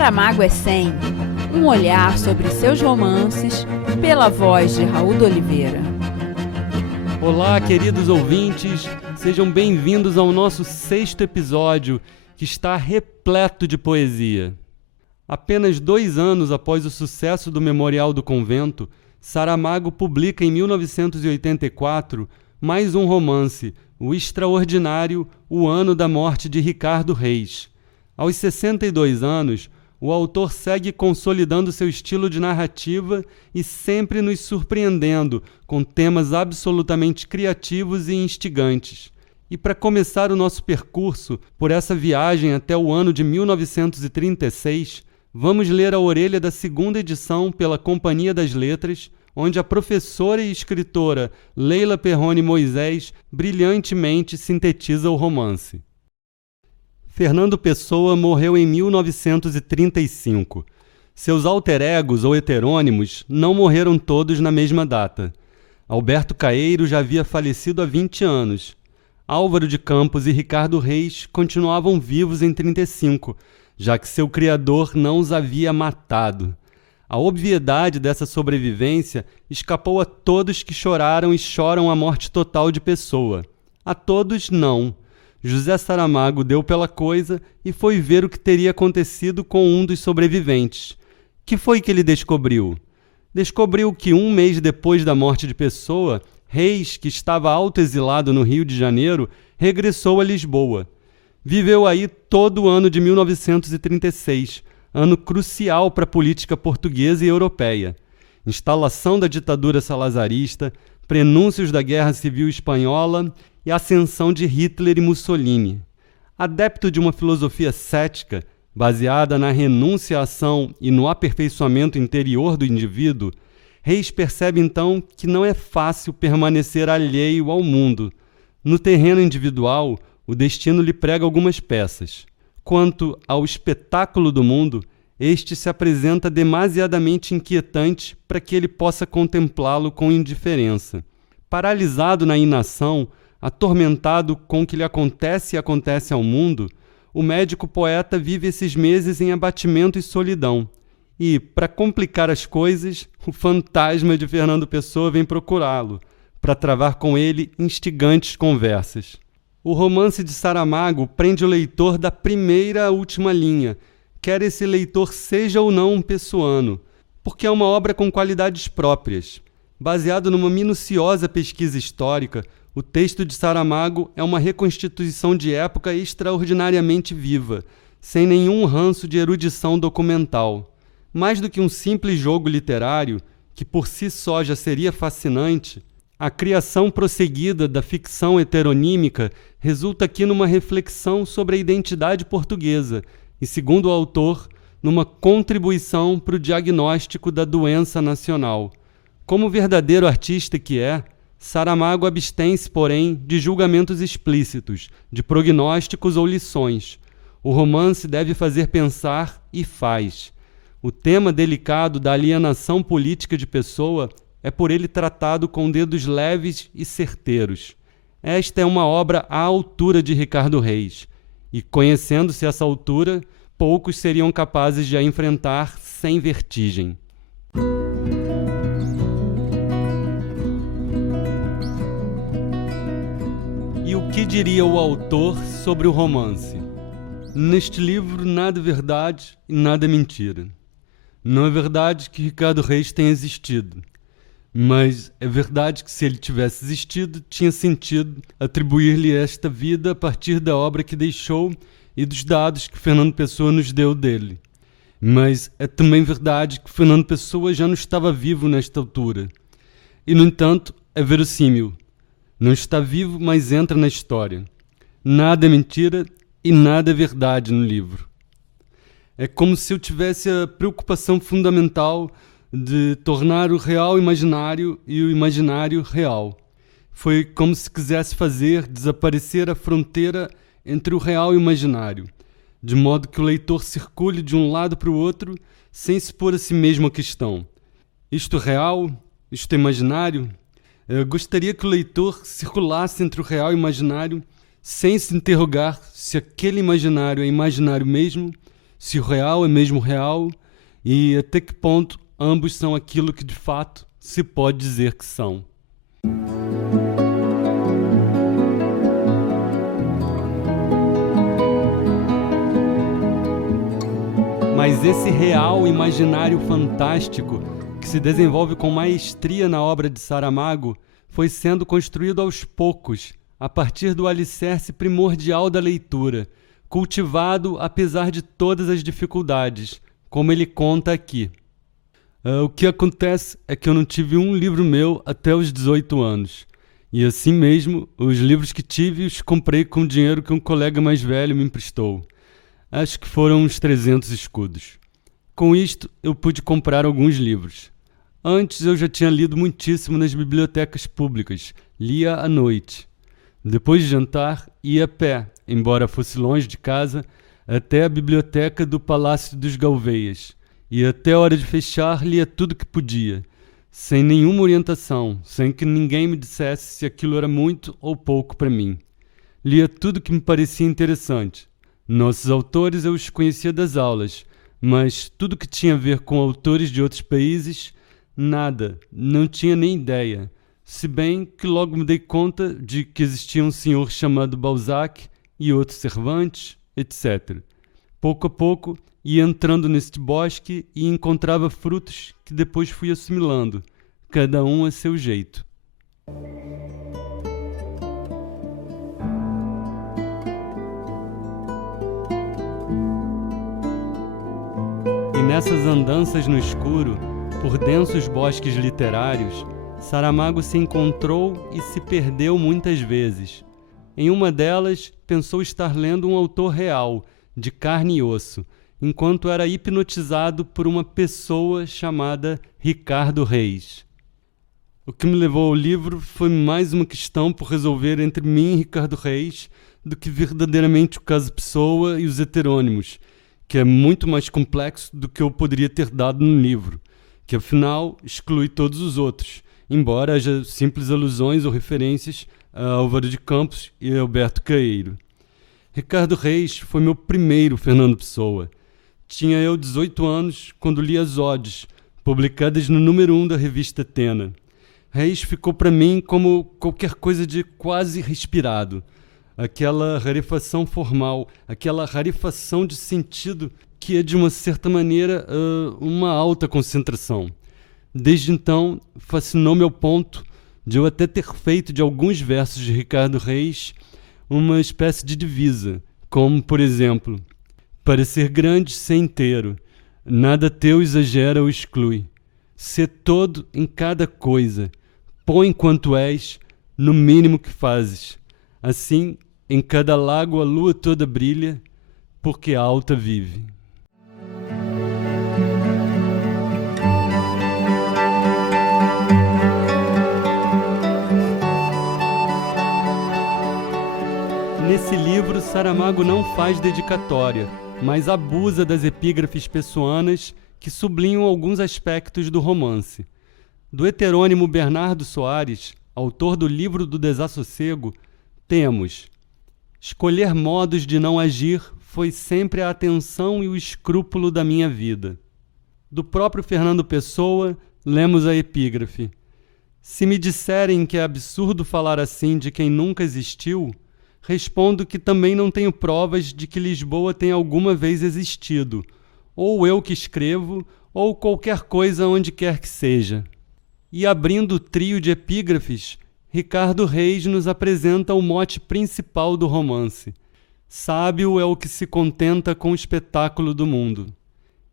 Saramago é 100, um olhar sobre seus romances, pela voz de Raul Oliveira. Olá, queridos ouvintes, sejam bem-vindos ao nosso 6º episódio, que está repleto de poesia. Apenas 2 anos após o sucesso do Memorial do Convento, Saramago publica em 1984 mais um romance, o extraordinário O Ano da Morte de Ricardo Reis. Aos 62 anos, o autor segue consolidando seu estilo de narrativa e sempre nos surpreendendo com temas absolutamente criativos e instigantes. E para começar o nosso percurso por essa viagem até o ano de 1936, vamos ler a orelha da 2ª edição pela Companhia das Letras, onde a professora e escritora Leila Perrone Moisés brilhantemente sintetiza o romance. Fernando Pessoa morreu em 1935. Seus alter egos ou heterônimos não morreram todos na mesma data. Alberto Caeiro já havia falecido há 20 anos. Álvaro de Campos e Ricardo Reis continuavam vivos em 35, já que seu criador não os havia matado. A obviedade dessa sobrevivência escapou a todos que choraram e choram a morte total de Pessoa. A todos, não. José Saramago deu pela coisa e foi ver o que teria acontecido com um dos sobreviventes. Que foi que ele descobriu? Descobriu que 1 mês depois da morte de Pessoa, Reis, que estava autoexilado no Rio de Janeiro, regressou a Lisboa. Viveu aí todo o ano de 1936, ano crucial para a política portuguesa e europeia. Instalação da ditadura salazarista, prenúncios da Guerra Civil Espanhola e ascensão de Hitler e Mussolini. Adepto de uma filosofia cética, baseada na renúncia à ação e no aperfeiçoamento interior do indivíduo, Reis percebe então que não é fácil permanecer alheio ao mundo. No terreno individual, o destino lhe prega algumas peças. Quanto ao espetáculo do mundo, este se apresenta demasiadamente inquietante para que ele possa contemplá-lo com indiferença. Paralisado na inação, atormentado com o que lhe acontece e acontece ao mundo, o médico poeta vive esses meses em abatimento e solidão. E, para complicar as coisas, o fantasma de Fernando Pessoa vem procurá-lo, para travar com ele instigantes conversas. O romance de Saramago prende o leitor da primeira à última linha, quer esse leitor seja ou não um pessoano, porque é uma obra com qualidades próprias. Baseado numa minuciosa pesquisa histórica, o texto de Saramago é uma reconstituição de época extraordinariamente viva, sem nenhum ranço de erudição documental. Mais do que um simples jogo literário, que por si só já seria fascinante, a criação prosseguida da ficção heteronímica resulta aqui numa reflexão sobre a identidade portuguesa e, segundo o autor, numa contribuição para o diagnóstico da doença nacional. Como verdadeiro artista que é, Saramago abstém-se, porém, de julgamentos explícitos, de prognósticos ou lições. O romance deve fazer pensar e faz. O tema delicado da alienação política de Pessoa é por ele tratado com dedos leves e certeiros. Esta é uma obra à altura de Ricardo Reis, e, conhecendo-se essa altura, poucos seriam capazes de a enfrentar sem vertigem. E o que diria o autor sobre o romance? Neste livro, nada é verdade e nada é mentira. Não é verdade que Ricardo Reis tenha existido, mas é verdade que se ele tivesse existido, tinha sentido atribuir-lhe esta vida a partir da obra que deixou e dos dados que Fernando Pessoa nos deu dele. Mas é também verdade que Fernando Pessoa já não estava vivo nesta altura. E, no entanto, é verossímil. Não está vivo, mas entra na história. Nada é mentira e nada é verdade no livro. É como se eu tivesse a preocupação fundamental de tornar o real imaginário e o imaginário real. Foi como se quisesse fazer desaparecer a fronteira entre o real e o imaginário, de modo que o leitor circule de um lado para o outro sem se pôr a si mesmo a questão. Isto é real? Isto é imaginário? Eu gostaria que o leitor circulasse entre o real e o imaginário sem se interrogar se aquele imaginário é imaginário mesmo, se o real é mesmo real e até que ponto ambos são aquilo que de fato se pode dizer que são. Mas esse real imaginário fantástico, que se desenvolve com maestria na obra de Saramago, foi sendo construído aos poucos, a partir do alicerce primordial da leitura, cultivado apesar de todas as dificuldades, como ele conta aqui. O que acontece é que eu não tive um livro meu até os 18 anos. E assim mesmo, os livros que tive os comprei com o dinheiro que um colega mais velho me emprestou. Acho que foram uns 300 escudos. Com isto, eu pude comprar alguns livros. Antes eu já tinha lido muitíssimo nas bibliotecas públicas, lia à noite. Depois de jantar, ia a pé, embora fosse longe de casa, até a biblioteca do Palácio dos Galveias. E até a hora de fechar, lia tudo que podia, sem nenhuma orientação, sem que ninguém me dissesse se aquilo era muito ou pouco para mim. Lia tudo que me parecia interessante. Nossos autores eu os conhecia das aulas, mas tudo que tinha a ver com autores de outros países, nada, não tinha nem ideia. Se bem que logo me dei conta de que existia um senhor chamado Balzac e outro Cervantes, etc. Pouco a pouco ia entrando neste bosque e encontrava frutos que depois fui assimilando, cada um a seu jeito. E nessas andanças no escuro, por densos bosques literários, Saramago se encontrou e se perdeu muitas vezes. Em uma delas, pensou estar lendo um autor real, de carne e osso, enquanto era hipnotizado por uma pessoa chamada Ricardo Reis. O que me levou ao livro foi mais uma questão por resolver entre mim e Ricardo Reis do que verdadeiramente o caso Pessoa e os heterônimos, que é muito mais complexo do que eu poderia ter dado no livro, que afinal exclui todos os outros, embora haja simples alusões ou referências a Álvaro de Campos e Alberto Caeiro. Ricardo Reis foi meu primeiro Fernando Pessoa. Tinha eu 18 anos quando li as Odes, publicadas no número 1 da revista Tena. Reis ficou para mim como qualquer coisa de quase respirado. Aquela rarefação formal, aquela rarefação de sentido que é, de uma certa maneira, uma alta concentração. Desde então, fascinou-me ao ponto de eu até ter feito de alguns versos de Ricardo Reis uma espécie de divisa, como, por exemplo, para ser grande, ser inteiro, nada teu exagera ou exclui, ser todo em cada coisa, põe quanto és no mínimo que fazes, assim em cada lago a lua toda brilha, porque a alta vive. Nesse livro, Saramago não faz dedicatória, mas abusa das epígrafes pessoanas que sublinham alguns aspectos do romance. Do heterônimo Bernardo Soares, autor do Livro do Desassossego, temos: escolher modos de não agir foi sempre a atenção e o escrúpulo da minha vida. Do próprio Fernando Pessoa, lemos a epígrafe: se me disserem que é absurdo falar assim de quem nunca existiu, respondo que também não tenho provas de que Lisboa tenha alguma vez existido, ou eu que escrevo, ou qualquer coisa onde quer que seja. E abrindo o trio de epígrafes, Ricardo Reis nos apresenta o mote principal do romance. Sábio é o que se contenta com o espetáculo do mundo.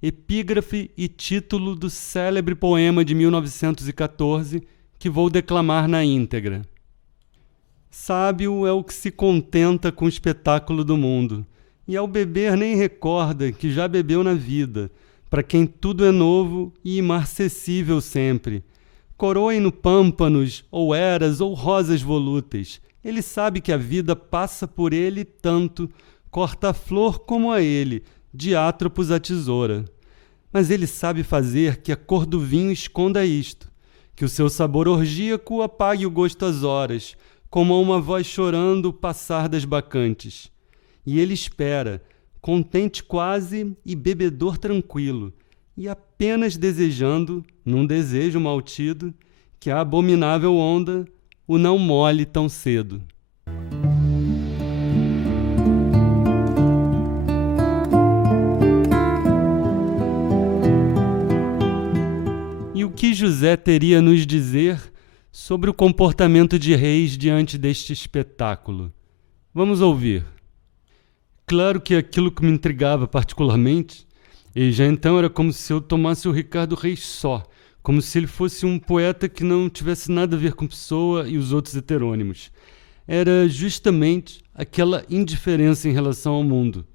Epígrafe e título do célebre poema de 1914, que vou declamar na íntegra. Sábio é o que se contenta com o espetáculo do mundo, e ao beber nem recorda que já bebeu na vida, para quem tudo é novo e imarcessível sempre. Coroem-no pâmpanos, ou eras, ou rosas volúteis. Ele sabe que a vida passa por ele tanto, corta a flor como a ele, de Átropos a tesoura. Mas ele sabe fazer que a cor do vinho esconda isto, que o seu sabor orgíaco apague o gosto às horas, como a uma voz chorando o passar das bacantes. E ele espera, contente quase e bebedor tranquilo, e apenas desejando, num desejo maltido, que a abominável onda o não molhe tão cedo. E o que José teria a nos dizer sobre o comportamento de Reis diante deste espetáculo? Vamos ouvir. Claro que aquilo que me intrigava particularmente, e já então era como se eu tomasse o Ricardo Reis só, como se ele fosse um poeta que não tivesse nada a ver com Pessoa e os outros heterônimos. Era justamente aquela indiferença em relação ao mundo.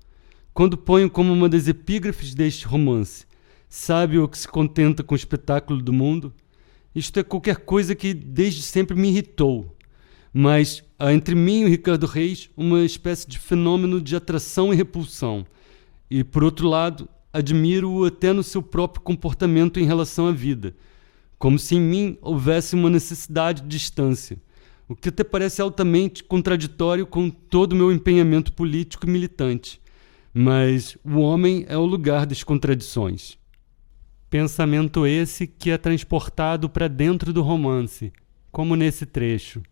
Quando ponho como uma das epígrafes deste romance, sábio que se contenta com o espetáculo do mundo, isto é qualquer coisa que desde sempre me irritou. Mas há entre mim e o Ricardo Reis uma espécie de fenômeno de atração e repulsão. E, por outro lado, admiro-o até no seu próprio comportamento em relação à vida, como se em mim houvesse uma necessidade de distância, o que até parece altamente contraditório com todo o meu empenhamento político e militante. Mas o homem é o lugar das contradições. Pensamento esse que é transportado para dentro do romance, como nesse trecho.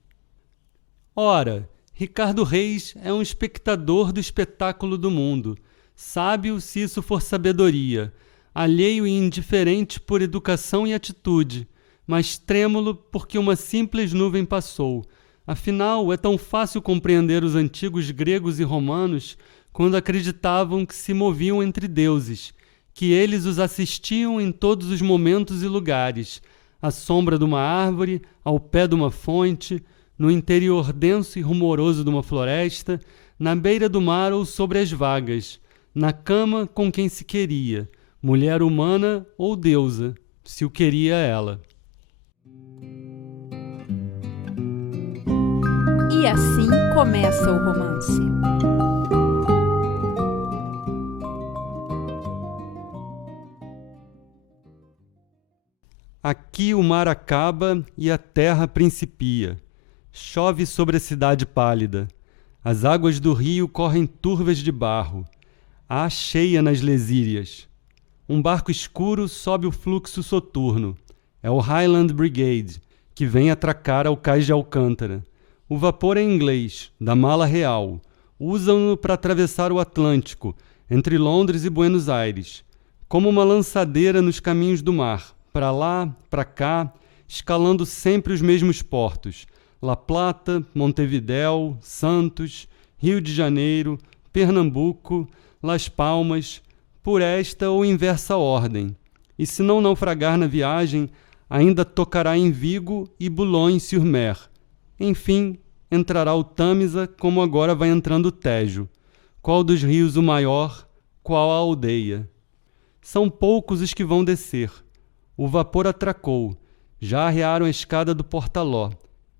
Ora, Ricardo Reis é um espectador do espetáculo do mundo, sábio se isso for sabedoria, alheio e indiferente por educação e atitude, mas trêmulo porque uma simples nuvem passou. Afinal, é tão fácil compreender os antigos gregos e romanos quando acreditavam que se moviam entre deuses, que eles os assistiam em todos os momentos e lugares, à sombra de uma árvore, ao pé de uma fonte, no interior denso e rumoroso de uma floresta, na beira do mar ou sobre as vagas, na cama com quem se queria, mulher humana ou deusa, se o queria ela. E assim começa o romance. Aqui o mar acaba e a terra principia. Chove sobre a cidade pálida. As águas do rio correm turvas de barro. Há cheia nas lesírias. Um barco escuro sobe o fluxo soturno. É o Highland Brigade, que vem atracar ao cais de Alcântara. O vapor é inglês, da mala real. Usam-no para atravessar o Atlântico, entre Londres e Buenos Aires, como uma lançadeira nos caminhos do mar, para lá, para cá, escalando sempre os mesmos portos: La Plata, Montevidéu, Santos, Rio de Janeiro, Pernambuco, Las Palmas, por esta ou inversa ordem. E se não naufragar na viagem, ainda tocará em Vigo e Boulogne-sur-Mer. Enfim, entrará o Tâmisa como agora vai entrando o Tejo. Qual dos rios o maior, qual a aldeia? São poucos os que vão descer. O vapor atracou. Já arrearam a escada do portaló.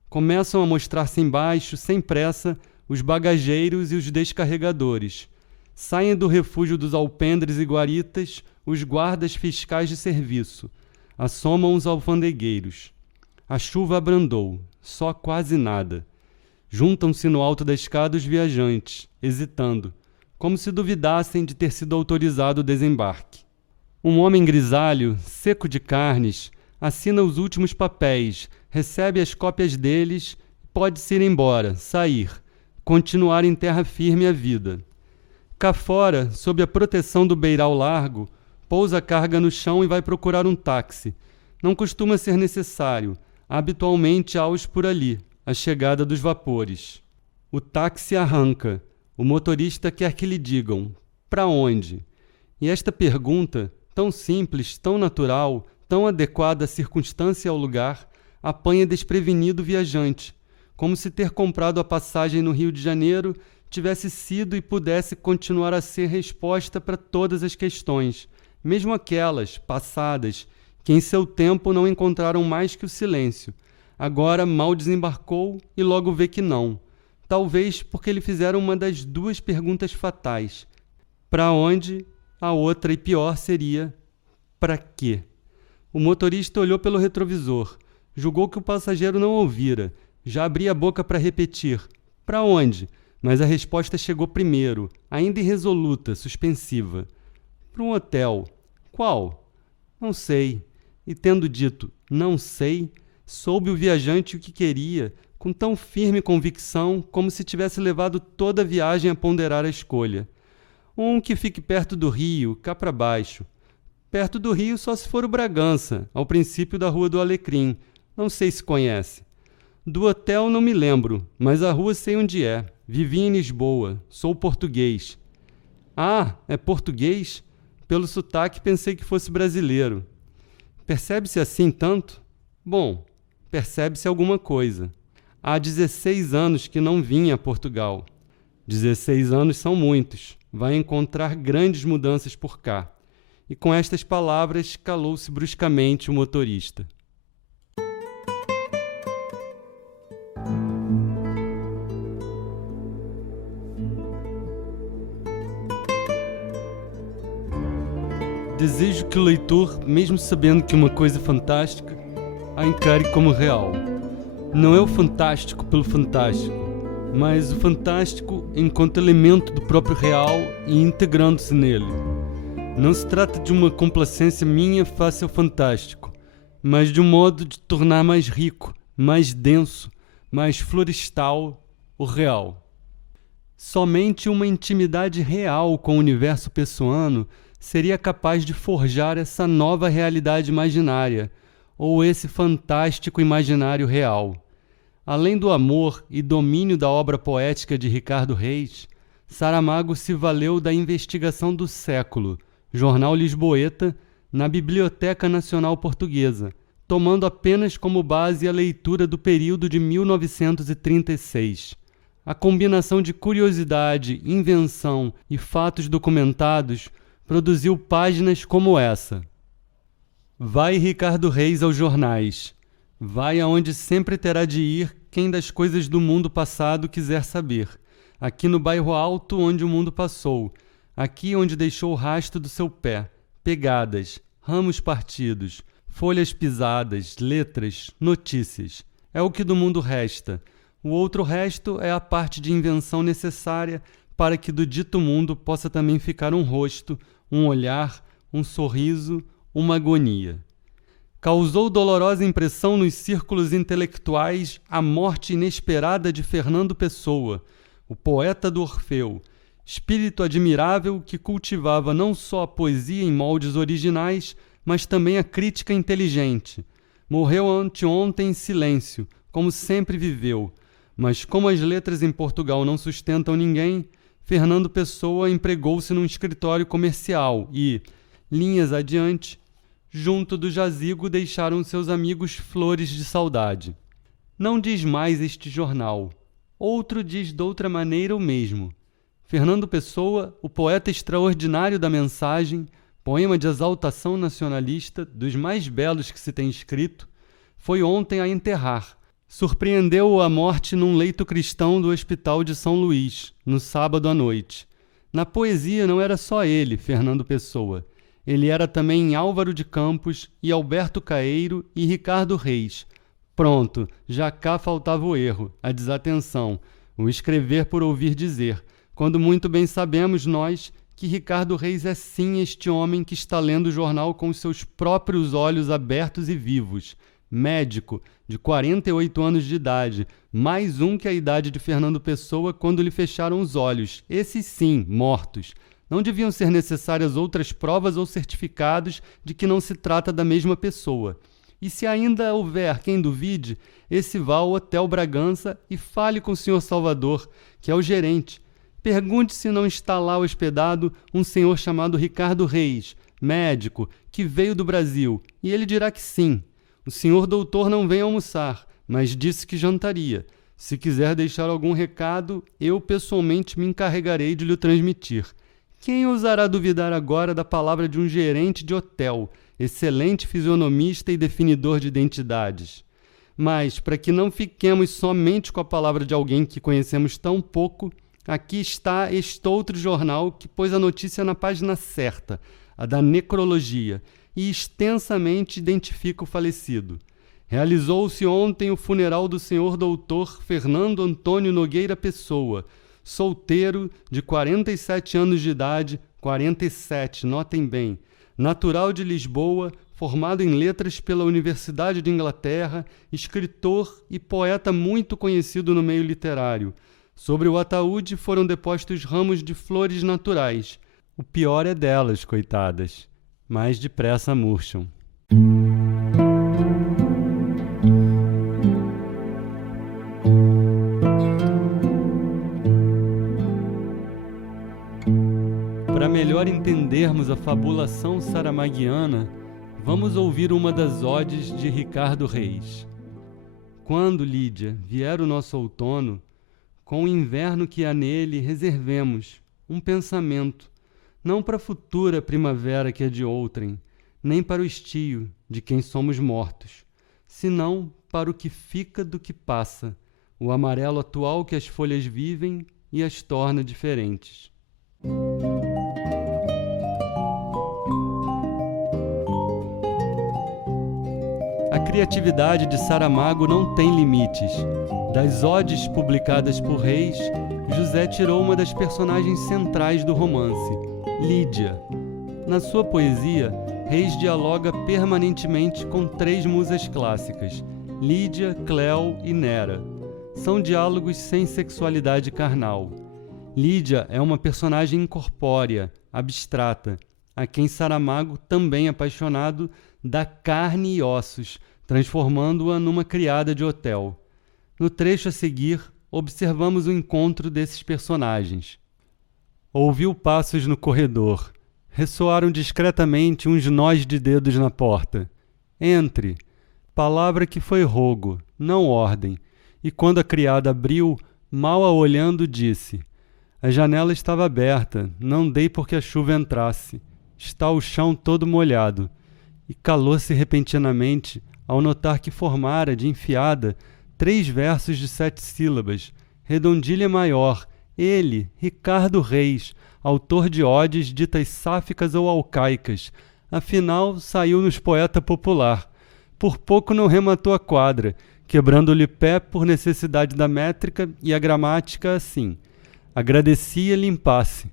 Começam a mostrar-se embaixo, sem pressa, os bagageiros e os descarregadores. Saem do refúgio dos alpendres e guaritas os guardas fiscais de serviço. Assomam os alfandegueiros. A chuva abrandou, só quase nada. Juntam-se no alto da escada os viajantes, hesitando, como se duvidassem de ter sido autorizado o desembarque. Um homem grisalho, seco de carnes, assina os últimos papéis, recebe as cópias deles, pode-se ir embora, sair, continuar em terra firme a vida. Cá fora, sob a proteção do beiral largo, pousa a carga no chão e vai procurar um táxi. Não costuma ser necessário, habitualmente há-os por ali, a chegada dos vapores. O táxi arranca. O motorista quer que lhe digam: para onde? E esta pergunta, tão simples, tão natural, tão adequada à circunstância e ao lugar, apanha desprevenido o viajante, como se ter comprado a passagem no Rio de Janeiro tivesse sido e pudesse continuar a ser resposta para todas as questões, mesmo aquelas, passadas, que em seu tempo não encontraram mais que o silêncio. Agora mal desembarcou e logo vê que não. Talvez porque lhe fizeram uma das duas perguntas fatais. Para onde? A outra e pior seria: para quê? O motorista olhou pelo retrovisor. Julgou que o passageiro não ouvira. Já abria a boca para repetir: para onde? mas a resposta chegou primeiro, ainda irresoluta, suspensiva. Para um hotel. Qual? Não sei. E tendo dito, não sei, soube o viajante o que queria, com tão firme convicção como se tivesse levado toda a viagem a ponderar a escolha. Um que fique perto do rio, cá para baixo. Perto do rio só se for o Bragança, ao princípio da Rua do Alecrim. Não sei se conhece. Do hotel não me lembro, mas a rua sei onde é. Vivi em Lisboa. Sou português. Ah, é português? Pelo sotaque pensei que fosse brasileiro. Percebe-se assim tanto? Bom, percebe-se alguma coisa. Há 16 anos que não vim a Portugal. 16 anos são muitos. Vai encontrar grandes mudanças por cá. E com estas palavras calou-se bruscamente o motorista. Desejo que o leitor, mesmo sabendo que uma coisa é fantástica, a encare como real. Não é o fantástico pelo fantástico, mas o fantástico enquanto elemento do próprio real e integrando-se nele. Não se trata de uma complacência minha face ao fantástico, mas de um modo de tornar mais rico, mais denso, mais florestal o real. Somente uma intimidade real com o universo pessoano seria capaz de forjar essa nova realidade imaginária, ou esse fantástico imaginário real. Além do amor e domínio da obra poética de Ricardo Reis, Saramago se valeu da investigação do século, jornal lisboeta, na Biblioteca Nacional Portuguesa, tomando apenas como base a leitura do período de 1936. A combinação de curiosidade, invenção e fatos documentados produziu páginas como essa. Vai Ricardo Reis aos jornais. Vai aonde sempre terá de ir quem das coisas do mundo passado quiser saber. Aqui no bairro alto onde o mundo passou. Aqui onde deixou o rastro do seu pé. Pegadas, ramos partidos, folhas pisadas, letras, notícias. É o que do mundo resta. O outro resto é a parte de invenção necessária para que do dito mundo possa também ficar um rosto, um olhar, um sorriso, uma agonia. Causou dolorosa impressão nos círculos intelectuais a morte inesperada de Fernando Pessoa, o poeta do Orfeu, espírito admirável que cultivava não só a poesia em moldes originais, mas também a crítica inteligente. Morreu anteontem em silêncio, como sempre viveu, mas como as letras em Portugal não sustentam ninguém, Fernando Pessoa empregou-se num escritório comercial e, linhas adiante, junto do jazigo deixaram seus amigos flores de saudade. Não diz mais este jornal. Outro diz doutra maneira o mesmo. Fernando Pessoa, o poeta extraordinário da mensagem, poema de exaltação nacionalista, dos mais belos que se tem escrito, foi ontem a enterrar. Surpreendeu-o a morte num leito cristão do Hospital de São Luís, no sábado à noite. Na poesia não era só ele, Fernando Pessoa. Ele era também Álvaro de Campos e Alberto Caeiro e Ricardo Reis. Pronto, já cá faltava o erro, a desatenção, o escrever por ouvir dizer, quando muito bem sabemos nós que Ricardo Reis é sim este homem que está lendo o jornal com os seus próprios olhos abertos e vivos. Médico, de 48 anos de idade, mais um que a idade de Fernando Pessoa quando lhe fecharam os olhos, esses sim, mortos. Não deviam ser necessárias outras provas ou certificados de que não se trata da mesma pessoa. E se ainda houver quem duvide, esse vá ao Hotel Bragança e fale com o Sr. Salvador, que é o gerente. Pergunte se não está lá hospedado um senhor chamado Ricardo Reis, médico, que veio do Brasil, e ele dirá que sim. O senhor doutor não vem almoçar, mas disse que jantaria. Se quiser deixar algum recado, eu pessoalmente me encarregarei de lhe transmitir. Quem ousará duvidar agora da palavra de um gerente de hotel, excelente fisionomista e definidor de identidades? Mas, para que não fiquemos somente com a palavra de alguém que conhecemos tão pouco, aqui está este outro jornal que pôs a notícia na página certa, a da necrologia, e extensamente identifica o falecido. Realizou-se ontem o funeral do senhor doutor Fernando Antônio Nogueira Pessoa, solteiro, de 47 anos de idade, 47, notem bem, natural de Lisboa, formado em letras pela Universidade de Inglaterra, escritor e poeta muito conhecido no meio literário. Sobre o ataúde foram depostos ramos de flores naturais. O pior é delas, coitadas, mais depressa murcham. Para melhor entendermos a fabulação saramaguiana, vamos ouvir uma das odes de Ricardo Reis. Quando, Lídia, vier o nosso outono, com o inverno que há nele, reservemos um pensamento, não para a futura primavera que é de outrem, nem para o estio de quem somos mortos, senão para o que fica do que passa, o amarelo atual que as folhas vivem e as torna diferentes. A criatividade de Saramago não tem limites. Das odes publicadas por Reis, José tirou uma das personagens centrais do romance, Lídia. Na sua poesia, Reis dialoga permanentemente com 3 musas clássicas, Lídia, Cleo e Nera. São diálogos sem sexualidade carnal. Lídia é uma personagem incorpórea, abstrata, a quem Saramago, também apaixonado, dá carne e ossos, transformando-a numa criada de hotel. No trecho a seguir, observamos o encontro desses personagens. Ouviu passos no corredor. Ressoaram discretamente uns nós de dedos na porta. Entre. Palavra que foi rogo, não ordem. E quando a criada abriu, mal a olhando, disse: a janela estava aberta, não dei porque a chuva entrasse. Está o chão todo molhado. E calou-se repentinamente ao notar que formara, de enfiada, 3 versos de 7 sílabas, redondilha maior, ele, Ricardo Reis, autor de odes ditas sáficas ou alcaicas, afinal saiu nos poeta popular. Por pouco não rematou a quadra, quebrando-lhe pé por necessidade da métrica e a gramática assim. Agradecia-lhe impasse.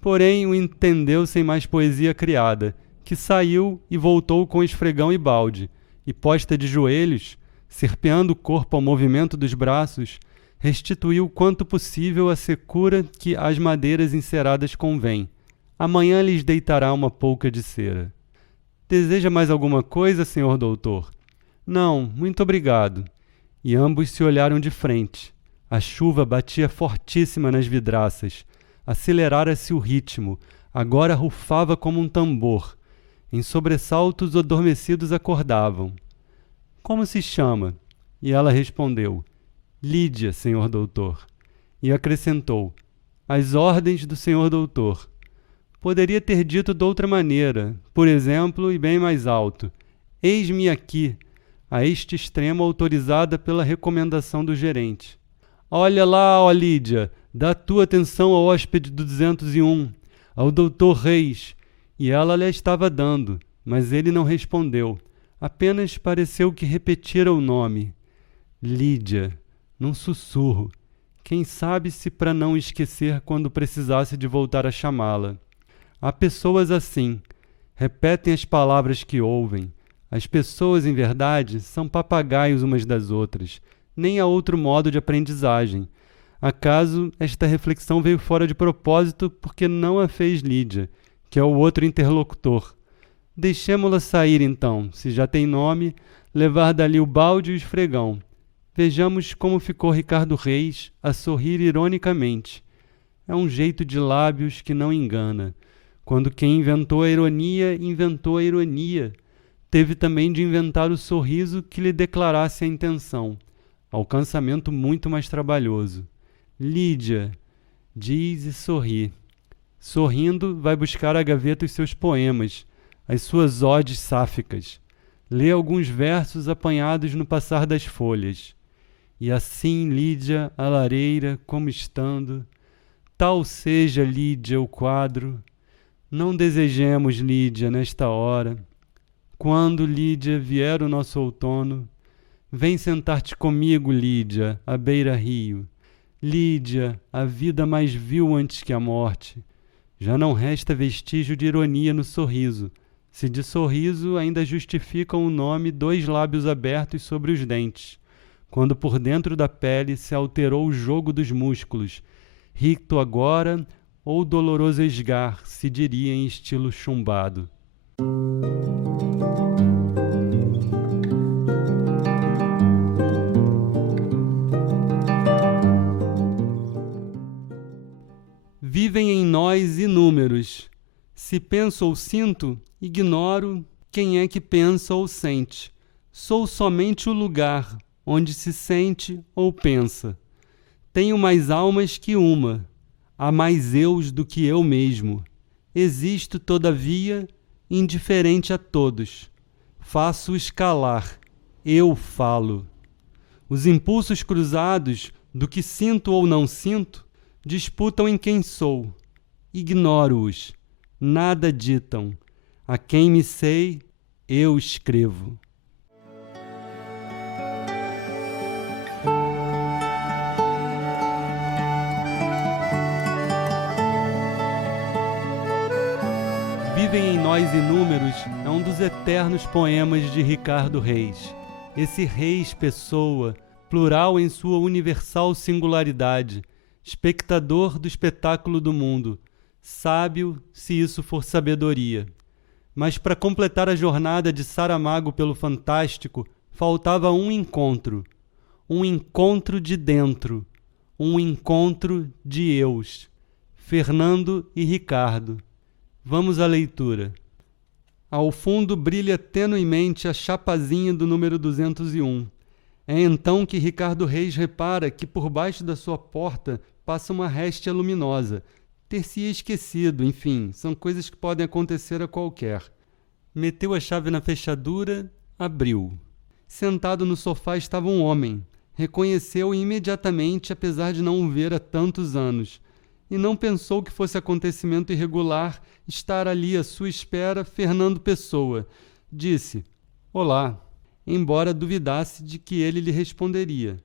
Porém o entendeu sem mais poesia criada, que saiu e voltou com esfregão e balde, e posta de joelhos, serpeando o corpo ao movimento dos braços, restituiu quanto possível a secura que às madeiras enceradas convém. Amanhã lhes deitará uma pouca de cera. Deseja mais alguma coisa, senhor doutor? Não, muito obrigado. E ambos se olharam de frente. A chuva batia fortíssima nas vidraças. Acelerara-se o ritmo, agora rufava como um tambor. Em sobressaltos os adormecidos acordavam. Como se chama? E ela respondeu: Lídia, senhor doutor. E acrescentou: às ordens do senhor doutor. Poderia ter dito de outra maneira, por exemplo, e bem mais alto: eis-me aqui, a este extremo autorizada pela recomendação do gerente. Olha lá, ó Lídia, dá tua atenção ao hóspede do 201, ao doutor Reis. E ela lhe estava dando, mas ele não respondeu. Apenas pareceu que repetira o nome. Lídia, num sussurro. Quem sabe se para não esquecer quando precisasse de voltar a chamá-la. Há pessoas assim, repetem as palavras que ouvem. As pessoas, em verdade, são papagaios umas das outras. Nem há outro modo de aprendizagem. Acaso esta reflexão veio fora de propósito porque não a fez Lídia, que é o outro interlocutor. Deixemo-la sair, então, se já tem nome, levar dali o balde e o esfregão. Vejamos como ficou Ricardo Reis a sorrir ironicamente. É um jeito de lábios que não engana. Quando quem inventou a ironia, teve também de inventar o sorriso que lhe declarasse a intenção. Alcançamento muito mais trabalhoso. Lídia, diz e sorri. Sorrindo, vai buscar à gaveta os seus poemas, as suas odes sáficas. Lê alguns versos apanhados no passar das folhas. E assim, Lídia, a lareira, como estando, tal seja, Lídia, o quadro. Não desejemos, Lídia, nesta hora. Quando, Lídia, vier o nosso outono, vem sentar-te comigo, Lídia, à beira-rio. Lídia, a vida mais vil antes que a morte. Já não resta vestígio de ironia no sorriso. Se de sorriso ainda justificam o nome 2 lábios abertos sobre os dentes, quando por dentro da pele se alterou o jogo dos músculos, ricto agora ou doloroso esgar, se diria em estilo chumbado. Vivem em nós inúmeros. Se penso ou sinto, ignoro quem é que pensa ou sente. Sou somente o lugar onde se sente ou pensa. Tenho mais almas que uma, há mais eus do que eu mesmo. Existo, todavia, indiferente a todos. Faço escalar, eu falo. Os impulsos cruzados do que sinto ou não sinto disputam em quem sou. Ignoro-os, nada ditam. A quem me sei, eu escrevo. Vivem em nós inúmeros é um dos eternos poemas de Ricardo Reis. Esse Reis pessoa, plural em sua universal singularidade, espectador do espetáculo do mundo, sábio se isso for sabedoria. Mas para completar a jornada de Saramago pelo fantástico, faltava um encontro de dentro, um encontro de eus. Fernando e Ricardo. Vamos à leitura. Ao fundo brilha tenuemente a chapazinha do número 201. É então que Ricardo Reis repara que por baixo da sua porta passa uma réstia luminosa. Ter-se-ia esquecido, enfim, são coisas que podem acontecer a qualquer. Meteu a chave na fechadura, abriu. Sentado no sofá estava um homem. Reconheceu-o imediatamente, apesar de não o ver há tantos anos. E não pensou que fosse acontecimento irregular estar ali à sua espera Fernando Pessoa. Disse, olá, embora duvidasse de que ele lhe responderia.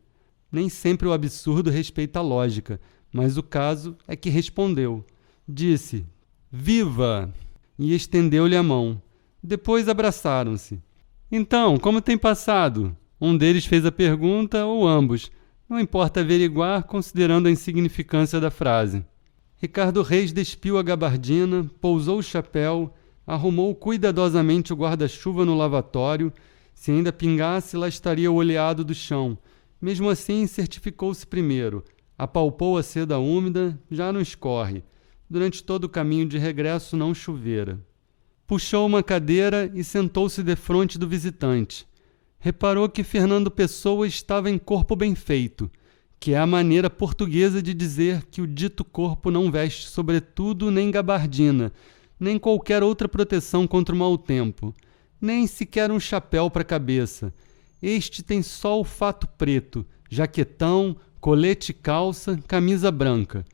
Nem sempre o absurdo respeita a lógica, mas o caso é que respondeu. Disse, viva! E estendeu-lhe a mão. Depois abraçaram-se. Então, como tem passado? Um deles fez a pergunta, ou ambos. Não importa averiguar, considerando a insignificância da frase. Ricardo Reis despiu a gabardina, pousou o chapéu, arrumou cuidadosamente o guarda-chuva no lavatório. Se ainda pingasse, lá estaria o oleado do chão. Mesmo assim, certificou-se primeiro. Apalpou a seda úmida, já não escorre. Durante todo o caminho de regresso não chovera. Puxou uma cadeira e sentou-se defronte do visitante. Reparou que Fernando Pessoa estava em corpo bem feito, que é a maneira portuguesa de dizer que o dito corpo não veste sobretudo nem gabardina, nem qualquer outra proteção contra o mau tempo, nem sequer um chapéu para a cabeça. Este tem só o fato preto, jaquetão, colete e calça, camisa branca.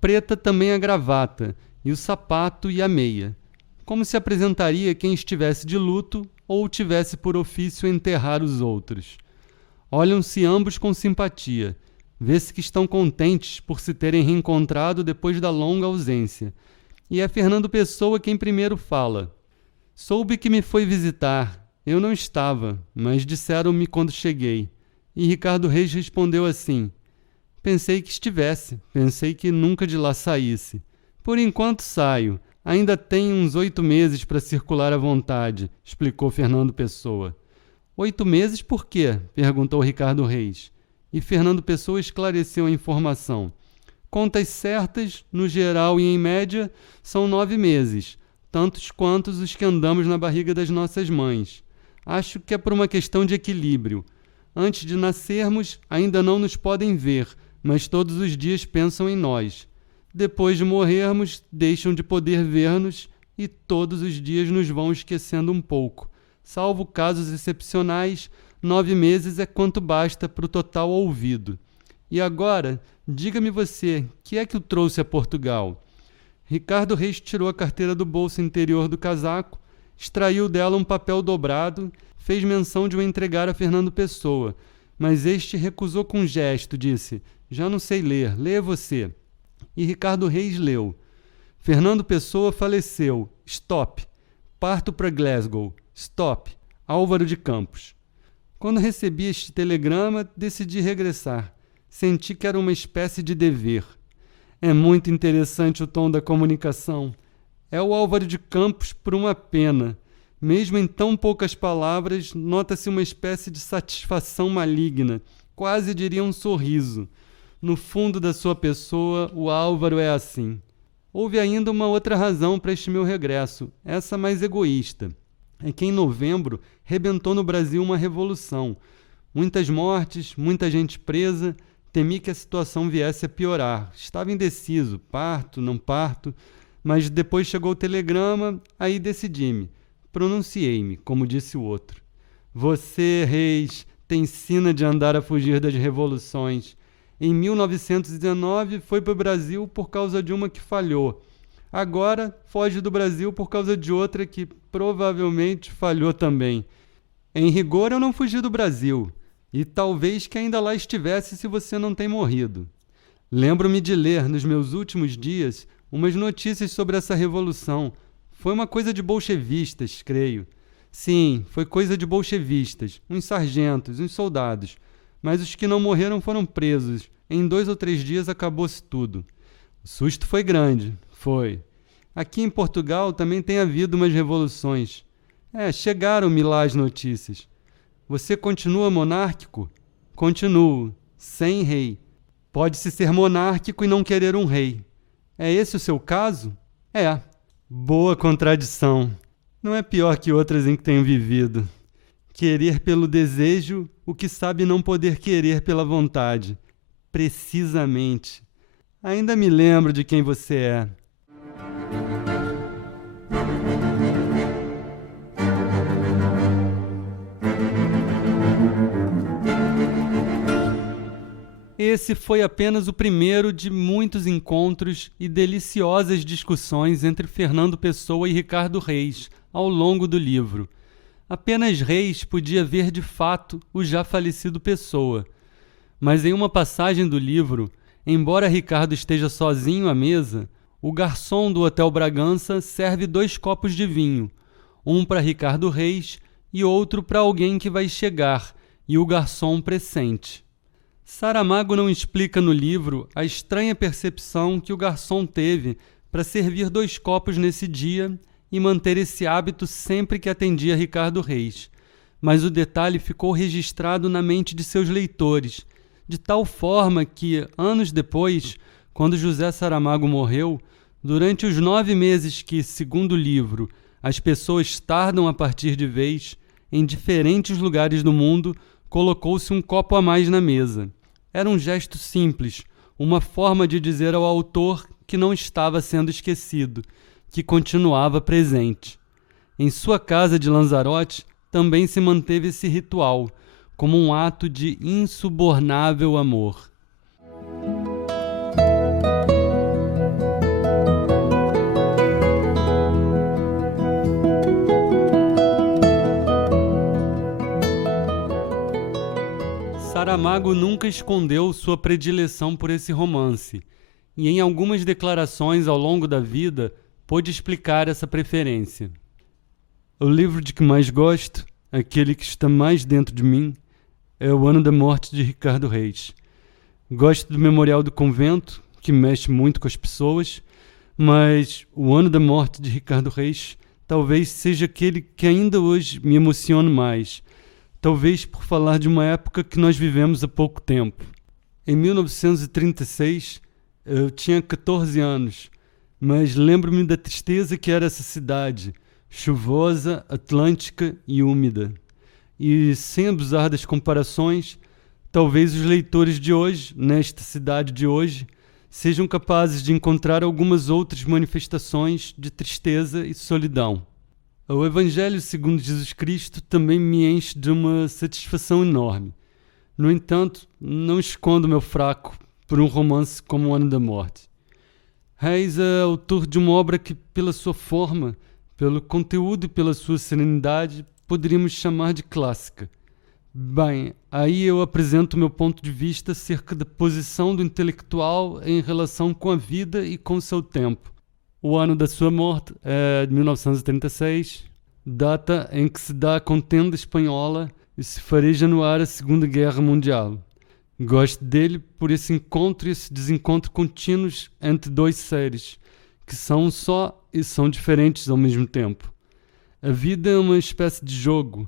Preta também a gravata, e o sapato e a meia. Como se apresentaria quem estivesse de luto ou tivesse por ofício enterrar os outros. Olham-se ambos com simpatia. Vê-se que estão contentes por se terem reencontrado depois da longa ausência. E é Fernando Pessoa quem primeiro fala. Soube que me foi visitar. Eu não estava, mas disseram-me quando cheguei. E Ricardo Reis respondeu assim. Pensei que estivesse, pensei que nunca de lá saísse. Por enquanto saio. Ainda tenho uns 8 meses para circular à vontade, explicou Fernando Pessoa. 8 meses por quê? Perguntou Ricardo Reis. E Fernando Pessoa esclareceu a informação. Contas certas, no geral e em média, são 9 meses, tantos quantos os que andamos na barriga das nossas mães. Acho que é por uma questão de equilíbrio. Antes de nascermos, ainda não nos podem ver, mas todos os dias pensam em nós. Depois de morrermos, deixam de poder ver-nos e todos os dias nos vão esquecendo um pouco. Salvo casos excepcionais, 9 meses é quanto basta para o total ouvido. E agora, diga-me você, que é que o trouxe a Portugal? Ricardo Reis tirou a carteira do bolso interior do casaco, extraiu dela um papel dobrado, fez menção de o entregar a Fernando Pessoa, mas este recusou com gesto, disse, Já não sei ler, leia você. E Ricardo Reis leu. Fernando Pessoa faleceu. Stop. Parto para Glasgow. Stop. Álvaro de Campos. Quando recebi este telegrama, decidi regressar. Senti que era uma espécie de dever. É muito interessante o tom da comunicação. É o Álvaro de Campos por uma pena. Mesmo em tão poucas palavras, nota-se uma espécie de satisfação maligna, quase diria um sorriso. No fundo da sua pessoa, o Álvaro é assim. Houve ainda uma outra razão para este meu regresso, essa mais egoísta. É que em novembro rebentou no Brasil uma revolução. Muitas mortes, muita gente presa. Temi que a situação viesse a piorar. Estava indeciso, parto, não parto. Mas depois chegou o telegrama, aí decidi-me. Pronunciei-me, como disse o outro. Você, Reis, tem sina de andar a fugir das revoluções. Em 1919 foi para o Brasil por causa de uma que falhou. Agora foge do Brasil por causa de outra que provavelmente falhou também. Em rigor, eu não fugi do Brasil. E talvez que ainda lá estivesse se você não tem morrido. Lembro-me de ler, nos meus últimos dias, umas notícias sobre essa revolução. Foi uma coisa de bolchevistas, creio. Sim, foi coisa de bolchevistas, uns sargentos, uns soldados. Mas os que não morreram foram presos. Em 2 ou 3 dias acabou-se tudo. O susto foi grande, foi. Aqui em Portugal também tem havido umas revoluções. Chegaram-me lá as notícias. Você continua monárquico? Continuo, sem rei. Pode-se ser monárquico e não querer um rei. É esse o seu caso? É. Boa contradição. Não é pior que outras em que tenho vivido. Querer pelo desejo o que sabe não poder querer pela vontade. Precisamente. Ainda me lembro de quem você é. Esse foi apenas o primeiro de muitos encontros e deliciosas discussões entre Fernando Pessoa e Ricardo Reis ao longo do livro. Apenas Reis podia ver de fato o já falecido Pessoa. Mas em uma passagem do livro, embora Ricardo esteja sozinho à mesa, o garçom do Hotel Bragança serve 2 copos de vinho, um para Ricardo Reis e outro para alguém que vai chegar, e o garçom pressente. Saramago não explica no livro a estranha percepção que o garçom teve para servir 2 copos nesse dia e manter esse hábito sempre que atendia Ricardo Reis, mas o detalhe ficou registrado na mente de seus leitores, de tal forma que, anos depois, quando José Saramago morreu, durante os 9 meses que, segundo o livro, as pessoas tardam a partir de vez, em diferentes lugares do mundo, colocou-se um copo a mais na mesa. Era um gesto simples, uma forma de dizer ao autor que não estava sendo esquecido, que continuava presente. Em sua casa de Lanzarote também se manteve esse ritual, como um ato de insubornável amor. Saramago nunca escondeu sua predileção por esse romance, e em algumas declarações ao longo da vida pôde explicar essa preferência. O livro de que mais gosto, aquele que está mais dentro de mim, é O Ano da Morte de Ricardo Reis. Gosto do Memorial do Convento, que mexe muito com as pessoas, mas O Ano da Morte de Ricardo Reis talvez seja aquele que ainda hoje me emociona mais, talvez por falar de uma época que nós vivemos há pouco tempo. Em 1936, eu tinha 14 anos, mas lembro-me da tristeza que era essa cidade, chuvosa, atlântica e úmida. E, sem abusar das comparações, talvez os leitores de hoje, nesta cidade de hoje, sejam capazes de encontrar algumas outras manifestações de tristeza e solidão. O Evangelho segundo Jesus Cristo também me enche de uma satisfação enorme. No entanto, não escondo meu fraco por um romance como O Ano da Morte. Reis é autor de uma obra que, pela sua forma, pelo conteúdo e pela sua serenidade, poderíamos chamar de clássica. Bem, aí eu apresento meu ponto de vista acerca da posição do intelectual em relação com a vida e com o seu tempo. O ano da sua morte é de 1936, data em que se dá a contenda espanhola e se fareja no ar a Segunda Guerra Mundial. Gosto dele por esse encontro e esse desencontro contínuos entre dois seres, que são um só e são diferentes ao mesmo tempo. A vida é uma espécie de jogo,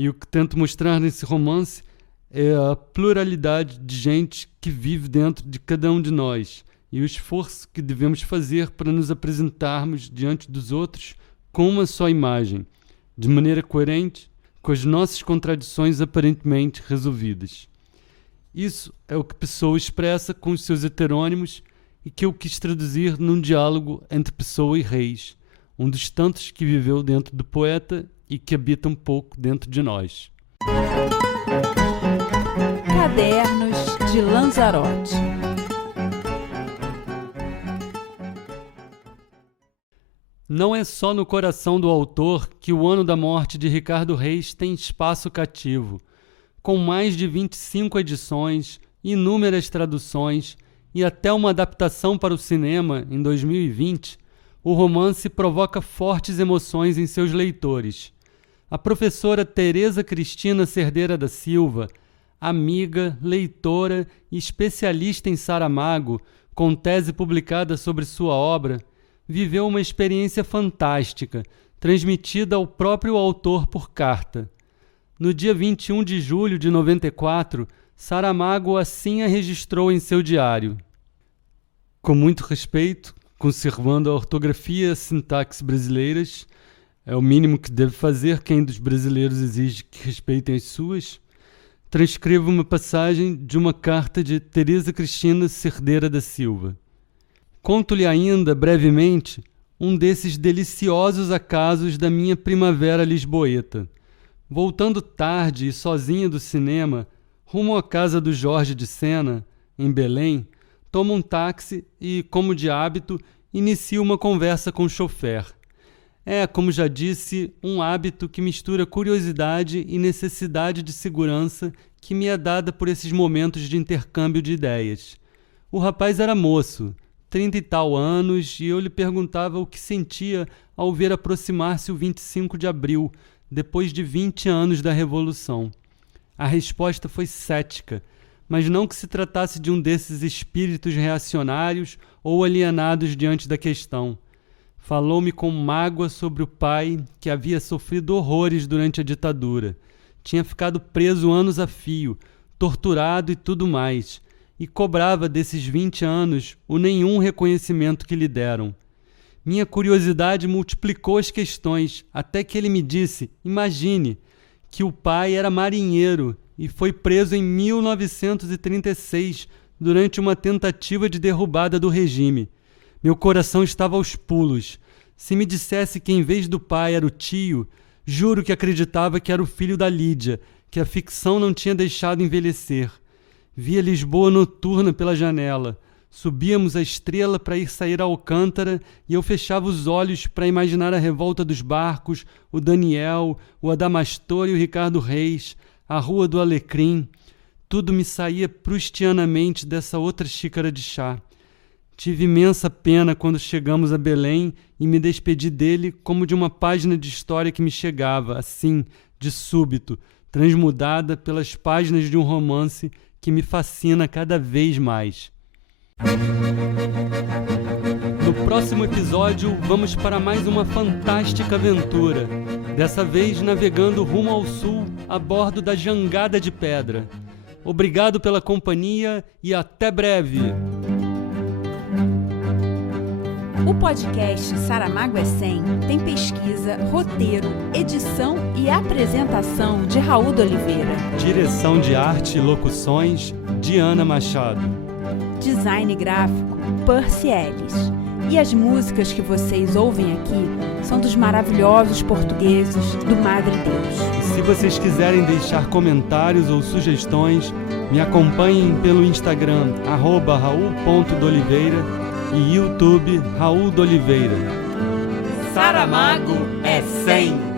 e o que tento mostrar nesse romance é a pluralidade de gente que vive dentro de cada um de nós e o esforço que devemos fazer para nos apresentarmos diante dos outros com uma só imagem, de maneira coerente, com as nossas contradições aparentemente resolvidas. Isso é o que Pessoa expressa com os seus heterônimos e que eu quis traduzir num diálogo entre Pessoa e Reis, um dos tantos que viveu dentro do poeta e que habita um pouco dentro de nós. Cadernos de Lanzarote. Não é só no coração do autor que o ano da morte de Ricardo Reis tem espaço cativo. Com mais de 25 edições, inúmeras traduções e até uma adaptação para o cinema em 2020, o romance provoca fortes emoções em seus leitores. A professora Tereza Cristina Cerdeira da Silva, amiga, leitora e especialista em Saramago, com tese publicada sobre sua obra, viveu uma experiência fantástica, transmitida ao próprio autor por carta. No dia 21 de julho de 94, Saramago assim a registrou em seu diário. Com muito respeito, conservando a ortografia e a sintaxe brasileiras, é o mínimo que deve fazer quem dos brasileiros exige que respeitem as suas, transcrevo uma passagem de uma carta de Tereza Cristina Cerdeira da Silva. Conto-lhe ainda, brevemente, um desses deliciosos acasos da minha primavera lisboeta. Voltando tarde e sozinha do cinema, rumo à casa do Jorge de Sena, em Belém, tomo um táxi e, como de hábito, inicio uma conversa com o chofer. É, como já disse, um hábito que mistura curiosidade e necessidade de segurança que me é dada por esses momentos de intercâmbio de ideias. O rapaz era moço, 30 e tal anos, e eu lhe perguntava o que sentia ao ver aproximar-se o 25 de abril, depois de 20 anos da Revolução. A resposta foi cética, mas não que se tratasse de um desses espíritos reacionários ou alienados diante da questão. Falou-me com mágoa sobre o pai que havia sofrido horrores durante a ditadura. Tinha ficado preso anos a fio, torturado e tudo mais, e cobrava desses 20 anos o nenhum reconhecimento que lhe deram. Minha curiosidade multiplicou as questões, até que ele me disse, imagine, que o pai era marinheiro e foi preso em 1936 durante uma tentativa de derrubada do regime. Meu coração estava aos pulos. Se me dissesse que em vez do pai era o tio, juro que acreditava que era o filho da Lídia, que a ficção não tinha deixado envelhecer. Via Lisboa noturna pela janela. Subíamos a Estrela para ir sair a Alcântara e eu fechava os olhos para imaginar a revolta dos barcos, o Daniel, o Adamastor e o Ricardo Reis, a Rua do Alecrim. Tudo me saía prustianamente dessa outra xícara de chá. Tive imensa pena quando chegamos a Belém e me despedi dele como de uma página de história que me chegava, assim, de súbito, transmudada pelas páginas de um romance que me fascina cada vez mais. No próximo episódio, vamos para mais uma fantástica aventura, dessa vez navegando rumo ao sul a bordo da Jangada de Pedra. Obrigado pela companhia e até breve! O podcast Saramago é 100 tem pesquisa, roteiro, edição e apresentação de Raul de Oliveira. Direção de arte e locuções, Diana Machado. Design gráfico, Percy Ellis. E as músicas que vocês ouvem aqui são dos maravilhosos portugueses do Madre Deus. E se vocês quiserem deixar comentários ou sugestões, me acompanhem pelo Instagram, @raul.doliveira e YouTube Raul de Oliveira. Saramago é 100!